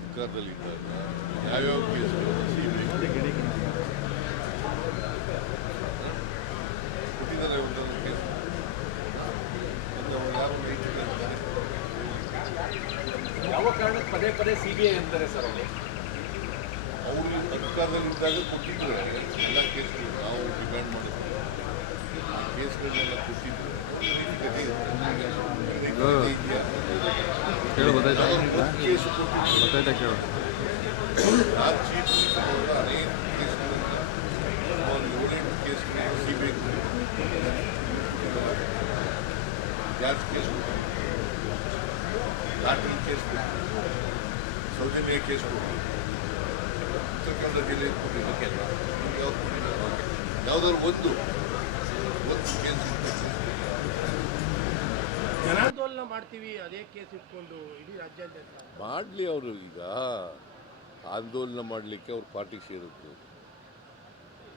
ಅಧಿಕಾರದಲ್ಲಿದ್ದಾಗ ಯಾವ್ಯಾವ ಕೇಸ್ಗಳು ಕೊಟ್ಟಿದ್ದಾರೆ ಒಂದೊಂದು ಕೇಸ್ ಮತ್ತು ಅವ್ರು ಯಾರು ಯಾವ ಕಾರಣಕ್ಕೆ ಪದೇ ಪದೇ ಸಿಬಿಐ ಅಂತಾರೆ ಸರ್ ಅವರು ಅಧಿಕಾರದಲ್ಲಿದ್ದಾಗ ಕೊಟ್ಟಿದ್ರೆ ಎಲ್ಲ ಕೇಸ್ಗಳು ನಾವು ಡಿಮ್ಯಾಂಡ್ ಮಾಡಿದ್ವಿ ಆ ಕೇಸ್ಗಳನ್ನೆಲ್ಲ ಕೊಟ್ಟಿದ್ರೆ ಕೇಳು ಗೊತ್ತಾಯ್ತಾ ಕೇಸು ಕೊಟ್ಟಿದ್ರು ಗೊತ್ತಾಯ್ತಾ ಕೇಳು ಆ ಚೀಫ್ ಅನೇಕ ಕೇಸ್ಗಳಿಂದ ಸುಮಾರು 7-8 ಕೇಸ್ಗಳು CBI George case lottery case Soujanya case Uttara Kannada ಜಿಲ್ಲೆಗೆ ಕೊಟ್ಟಿದ್ದಕ್ಕೆಲ್ಲ ಯಾವುದಾದ್ರು ಒಂದು ಕೇಸ್ ಜನಾಂದೋಲನ ಮಾಡ್ತೀವಿ ಅದೇ ಕೇಸ್ ಇಟ್ಕೊಂಡು ಇಡೀ ರಾಜ್ಯಾದ್ಯಂತ ಮಾಡಲಿ ಅವರು ಈಗ ಆಂದೋಲನ ಮಾಡಲಿಕ್ಕೆ ಅವ್ರ ಪಾರ್ಟಿಗೆ ಸೇರುತ್ತೆ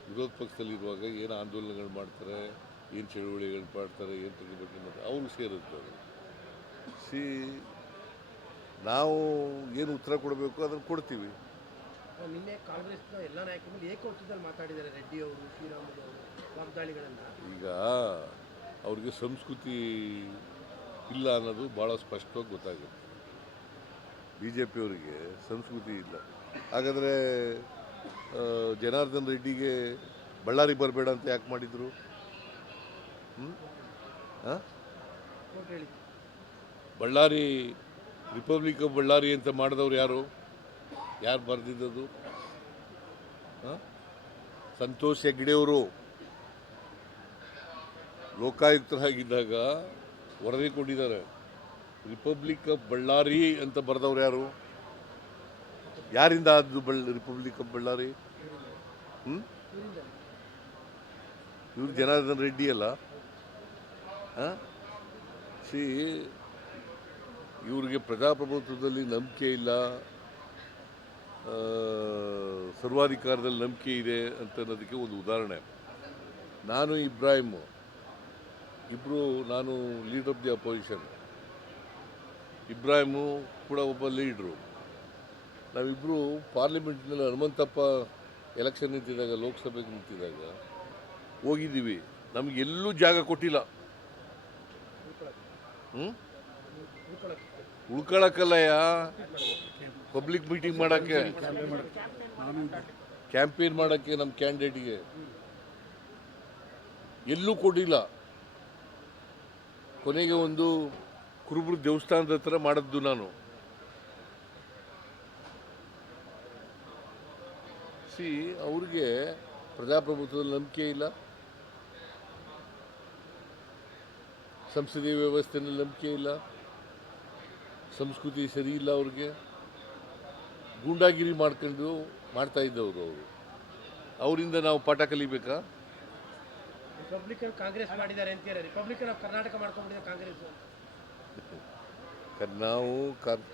ವಿರೋಧ ಪಕ್ಷದಲ್ಲಿರುವಾಗ ಏನು ಆಂದೋಲನಗಳು ಮಾಡ್ತಾರೆ ಏನು ಚಳುವಳಿಗಳು ಮಾಡ್ತಾರೆ ಏನು ಪ್ರತಿಭಟನೆ ಮಾಡ್ತಾರೆ ಅವ್ರಿಗೆ ಸೇರುತ್ತೆ ಅವರು ನಾವು ಏನು ಉತ್ತರ ಕೊಡಬೇಕು ಅದನ್ನು ಕೊಡ್ತೀವಿ. ನಿನ್ನೆ ಕಾಂಗ್ರೆಸ್ನ ಎಲ್ಲ ನಾಯಕರು ಏಕವಚನದಲ್ಲಿ ಮಾತಾಡಿದ್ದಾರೆ. ರೆಡ್ಡಿ ಅವರು, ಶ್ರೀರಾಮುಲು ಅವರು ವಾಗ್ದಾಳಿಗಳನ್ನು. ಈಗ ಅವ್ರಿಗೆ ಸಂಸ್ಕೃತಿ ಇಲ್ಲ ಅನ್ನೋದು ಭಾಳ ಸ್ಪಷ್ಟವಾಗಿ ಗೊತ್ತಾಗುತ್ತೆ. ಬಿ ಜೆ ಪಿಯವರಿಗೆ ಸಂಸ್ಕೃತಿ ಇಲ್ಲ. ಹಾಗಾದರೆ ಜನಾರ್ದನ್ ರೆಡ್ಡಿಗೆ ಬಳ್ಳಾರಿ ಬರಬೇಡ ಅಂತ ಯಾಕೆ ಮಾಡಿದರು? ಬಳ್ಳಾರಿ ರಿಪಬ್ಲಿಕ್ ಆಫ್ ಬಳ್ಳಾರಿ ಅಂತ ಮಾಡಿದವ್ರು ಯಾರು ಬರೆದಿದ್ದದು? ಸಂತೋಷ್ ಹೆಗ್ಡೆಯವರು ಲೋಕಾಯುಕ್ತರಾಗಿದ್ದಾಗ ವರದಿ ಕೊಟ್ಟಿದ್ದಾರೆ. ರಿಪಬ್ಲಿಕ್ ಆಫ್ ಬಳ್ಳಾರಿ ಅಂತ ಬರೆದವ್ರು ಯಾರು? ಯಾರಿಂದ ಆದ್ದು ರಿಪಬ್ಲಿಕ್ ಆಫ್ ಬಳ್ಳಾರಿ? ಇವ್ರು ಜನಾರ್ದನ್ ರೆಡ್ಡಿ ಅಲ್ಲ. ಇವ್ರಿಗೆ ಪ್ರಜಾಪ್ರಭುತ್ವದಲ್ಲಿ ನಂಬಿಕೆ ಇಲ್ಲ, ಸರ್ವಾಧಿಕಾರದಲ್ಲಿ ನಂಬಿಕೆ ಇದೆ ಅಂತ ಅನ್ನೋದಕ್ಕೆ ಒಂದು ಉದಾಹರಣೆ. ನಾನು ಇಬ್ರಾಹಿಮ್ ಇಬ್ಬರು, ನಾನು leader of the opposition, Ibrahim ಕೂಡ ಒಬ್ಬ ಲೀಡ್ರು. ನಾವಿಬ್ಬರು ಪಾರ್ಲಿಮೆಂಟ್ನಲ್ಲಿ ಹನುಮಂತಪ್ಪ ಎಲೆಕ್ಷನ್ ನಿಂತಿದ್ದಾಗ, ಲೋಕಸಭೆಗೆ ನಿಂತಿದ್ದಾಗ ಹೋಗಿದ್ದೀವಿ. ನಮಗೆಲ್ಲೂ ಜಾಗ ಕೊಟ್ಟಿಲ್ಲ. ಉಳ್ಕೊಳಕ್ಕಲ್ಲಯ್ಯ, ಪಬ್ಲಿಕ್ ಮೀಟಿಂಗ್ ಮಾಡೋಕ್ಕೆ, ಕ್ಯಾಂಪೇನ್ ಮಾಡೋಕ್ಕೆ ನಮ್ಮ ಕ್ಯಾಂಡಿಡೇಟ್ಗೆ ಎಲ್ಲೂ ಕೊಟ್ಟಿಲ್ಲ. ಕೊನೆಗೆ ಒಂದು ಕುರುಬರು ದೇವಸ್ಥಾನದ ಹತ್ರ ಮಾಡಿದ್ದು ನಾನು. ಅವ್ರಿಗೆ ಪ್ರಜಾಪ್ರಭುತ್ವದಲ್ಲಿ ನಂಬಿಕೆ ಇಲ್ಲ, ಸಂಸದೀಯ ವ್ಯವಸ್ಥೆಯಲ್ಲಿ ನಂಬಿಕೆ ಇಲ್ಲ, ಸಂಸ್ಕೃತಿ ಸರಿ ಇಲ್ಲ. ಅವ್ರಿಗೆ ಗೂಂಡಾಗಿರಿ ಮಾಡ್ತಾ ಇದ್ದವರು ಅವರು. ಅವರಿಂದ ನಾವು ಪಾಠ ಕಲಿಬೇಕಾ? ರಿಪಬ್ಲಿಕನ್ ಕಾಂಗ್ರೆಸ್ ಮಾಡಿದ್ದಾರೆ ಅಂತೀರ. ರಿಪಬ್ಲಿಕನ್ ಆಫ್ ಕರ್ನಾಟಕ ಮಾಡ್ಕೊಂಡಿದ್ದಾರೆ ಕಾಂಗ್ರೆಸ್. ನಾವು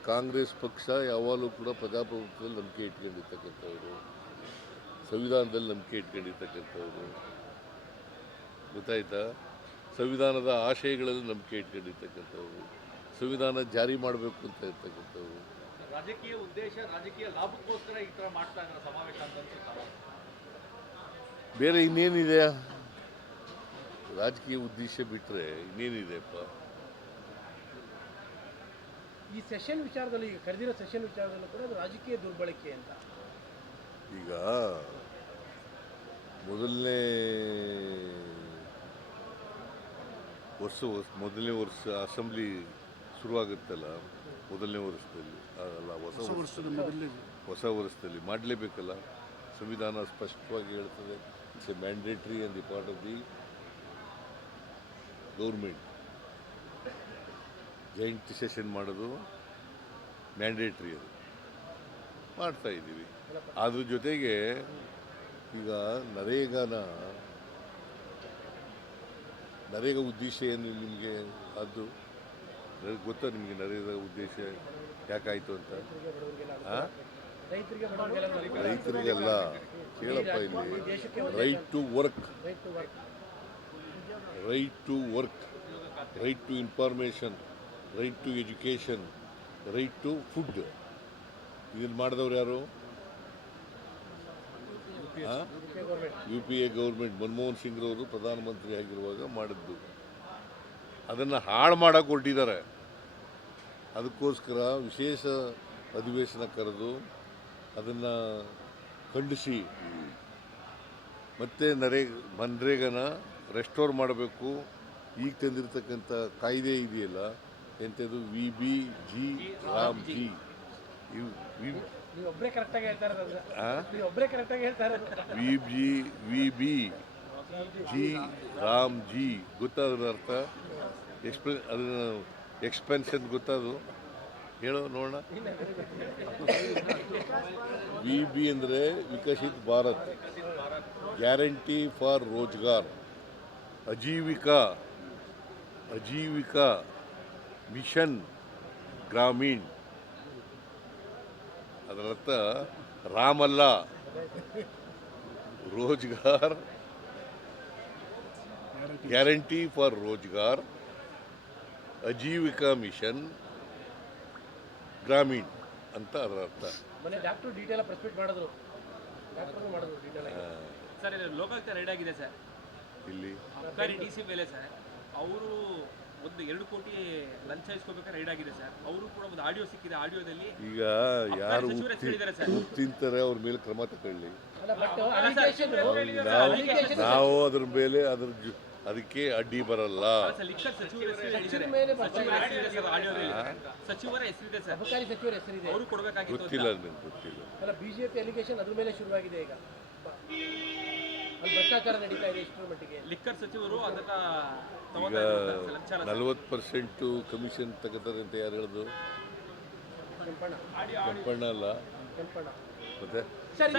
ಕಾಂಗ್ರೆಸ್ ಪಕ್ಷ ಯಾವಾಗಲೂ ಕೂಡ ಪ್ರಜಾಪ್ರಭುತ್ವದಲ್ಲಿ ನಂಬಿಕೆ ಇಟ್ಕೊಂಡಿರ್ತಕ್ಕಂಥವ್ರು, ಸಂವಿಧಾನದಲ್ಲಿ ನಂಬಿಕೆ ಇಟ್ಕೊಂಡಿರ್ತಕ್ಕಂಥವ್ರು. ಗೊತ್ತಾಯ್ತಾ? ಸಂವಿಧಾನದ ಆಶಯಗಳಲ್ಲಿ ನಂಬಿಕೆ ಇಟ್ಕೊಂಡಿರ್ತಕ್ಕಂಥವ್ರು, ಸಂವಿಧಾನ ಜಾರಿ ಮಾಡಬೇಕು ಅಂತ ಇರ್ತಕ್ಕಂಥವ್ರು. ರಾಜಕೀಯ ಉದ್ದೇಶ, ರಾಜಕೀಯ ಲಾಭಕ್ಕೋಸ್ಕರ ಈ ಥರ ಮಾಡ್ತಾ ಇದ್ದಾರೆ ಸಮಾವೇಶ ಅಂತ. ಬೇರೆ ಇನ್ನೇನಿದೆ? ರಾಜಕೀಯ ಉದ್ದೇಶ ಬಿಟ್ಟರೆ ಇನ್ನೇನಿದೆಪ್ಪ? ಈ ಸೆಷನ್ ವಿಚಾರದಲ್ಲಿ, ಈಗ ಕರೆದಿರೋ ಸೆಷನ್ ವಿಚಾರದಲ್ಲೂ ಕೂಡ ಅದು ರಾಜಕೀಯ ದುರ್ಬಳಕೆ ಅಂತ. ಈಗ ಮೊದಲನೇ ವರ್ಷ ಅಸೆಂಬ್ಲಿ ಶುರುವಾಗುತ್ತಲ್ಲ, ಮೊದಲನೇ ವರ್ಷದಲ್ಲಿ ಅಲ್ಲ, ಹೊಸ ವರ್ಷದಲ್ಲಿ ಮಾಡಲೇಬೇಕಲ್ಲ. ಸಂವಿಧಾನ ಸ್ಪಷ್ಟವಾಗಿ ಹೇಳ್ತದೆ, it's A mandatory on the part of the government. Joint session ಮಾಡೋದು ಮ್ಯಾಂಡೇಟ್ರಿ, ಅದು ಮಾಡ್ತಾ ಇದ್ದೀವಿ. ಅದ್ರ ಜೊತೆಗೆ ಈಗ ನರೇಗಾ ಉದ್ದೇಶ ಏನು ನಿಮಗೆ? ಅದು ಗೊತ್ತಾ ನಿಮಗೆ? ನರೇಗಾ ಉದ್ದೇಶ ಯಾಕಾಯಿತು ಅಂತ? ರೈತರಿಗೆಲ್ಲ ಕೇಳಪ್ಪ, ಇಲ್ಲಿ right to work, right to information, right to education, right to food. ಇದನ್ನು ಮಾಡಿದವ್ರು ಯಾರು? U P A government Manmohan ಸಿಂಗ್ರವರು ಪ್ರಧಾನಮಂತ್ರಿ ಆಗಿರುವಾಗ ಮಾಡಿದ್ದು. ಅದನ್ನು ಹಾಳು ಮಾಡೋಕೆ ಹೊರಟಿದ್ದಾರೆ. ಅದಕ್ಕೋಸ್ಕರ ವಿಶೇಷ ಅಧಿವೇಶನ ಕರೆದು ಅದನ್ನು ಖಂಡಿಸಿ ಮತ್ತೆ ಮನ್ರೇಗನ ರೆಸ್ಟೋರ್ ಮಾಡಬೇಕು. ಈಗ ತಂದಿರತಕ್ಕಂಥ ಕಾಯ್ದೆ ಇದೆಯಲ್ಲ ಎಂಥದ್ದು VBG ರಾಮ್ಜಿ ನೀವೊಬ್ಬರೇ ಕರೆಕ್ಟಾಗಿ ಹೇಳ್ತಾ ಇರೋದು. ನೀವೊಬ್ಬರೇ ಕರೆಕ್ಟಾಗಿ ಹೇಳ್ತಾ ಇರೋದು. VBG ರಾಮ್ಜಿ ಗೊತ್ತಾದ್ರ ಅರ್ಥ? ಅದನ್ನ ಎಕ್ಸ್ಪೆನ್ಷನ್ ಗೊತ್ತದು ಹೇಳೋ ನೋಡೋಣ. VB ಅಂದರೆ Viksit Bharat, guarantee for Rozgar, Ajeevika mission Grameen. ಅದರರ್ಥ ರಾಮಲ್ಲ, Rozgar, guarantee for Rozgar, Ajeevika mission Grameen ಅಂತ ಅದರ ಅರ್ಥ. ಮೊನ್ನೆ ಡಾಕ್ಟರ್ ಡೀಟೇಲ್ ಪ್ರೆಸ್ ಮೀಟ್ ಮಾಡಿದ್ರು. ಡಾಕ್ಟರ್ ಮಾಡಿದ್ರು ಡೀಟೇಲ್ ಆಗಿ. ಸರ್ ಇದು ಲೋಕಾಯುಕ್ತ ರೈಡ್ ಆಗಿದೆ ಸರ್. ಇಲ್ಲಿ ಅಬ್ಕಾರಿ DC ಮೇಲೆ ಸರ್ ಅವರು ಒಂದು 2 ಕೋಟಿ ಲಂಚ ಇಸ್ಕೋಬೇಕಾದ್ರೆ ರೈಡ್ ಆಗಿದೆ ಸರ್. ಅವರು ಕೂಡ ಒಂದು ಆಡಿಯೋ ಸಿಕ್ಕಿದೆ. ಆಡಿಯೋದಲ್ಲಿ ಈಗ ಯಾರು ಸಚಿವರು ಹೇಳಿದ್ದಾರೆ ಸರ್. ತಿಂತಾರೆ ಅವ್ರ ಮೇಲೆ ಕ್ರಮ ತಗೊಳ್ಳಿ. ಅಲ್ಲ ಬಟ್ ಅಲಿಗೇಷನ್ ನಾವು ಅದ್ರ ಮೇಲೆ ಅದಕ್ಕೆ ಅಡ್ಡಿ ಬರಲ್ಲ. ಲಿಕ್ಕರ್ ಸಚಿವರ ಹೆಸರಿದೆ ಸರ್. ಅಬಕಾರಿ ಸಚಿವರ ಹೆಸರಿದೆ. ಅವರು ಕೊಡಬೇಕಾಗಿತ್ತು. ಗೊತ್ತಿಲ್ಲ ನನಗೆ ಗೊತ್ತಿಲ್ಲ. ಅಲ್ಲ BJP ಅಲಿಗೇಷನ್ ಅದ್ರ ಮೇಲೆ ಶುರುವಾಗಿದೆ ಈಗ. ಅಲ್ಲಿ ಭ್ರಷ್ಟಾಚಾರ ನಡೀತಾ ಇದೆ ಇಷ್ಟರ ಮಟ್ಟಿಗೆ. ಲಿಕ್ಕರ್ ಸಚಿವರು ಅದನ್ನ ಈಗ 40% ಕಮಿಷನ್ ತಗೋತಾರೆ ಅಂತ ಯಾರು ಹೇಳಿದ್ರು? ಕೆಂಪಣ್ಣ ಅಲ್ಲ ಮತ್ತೆ ಸರ್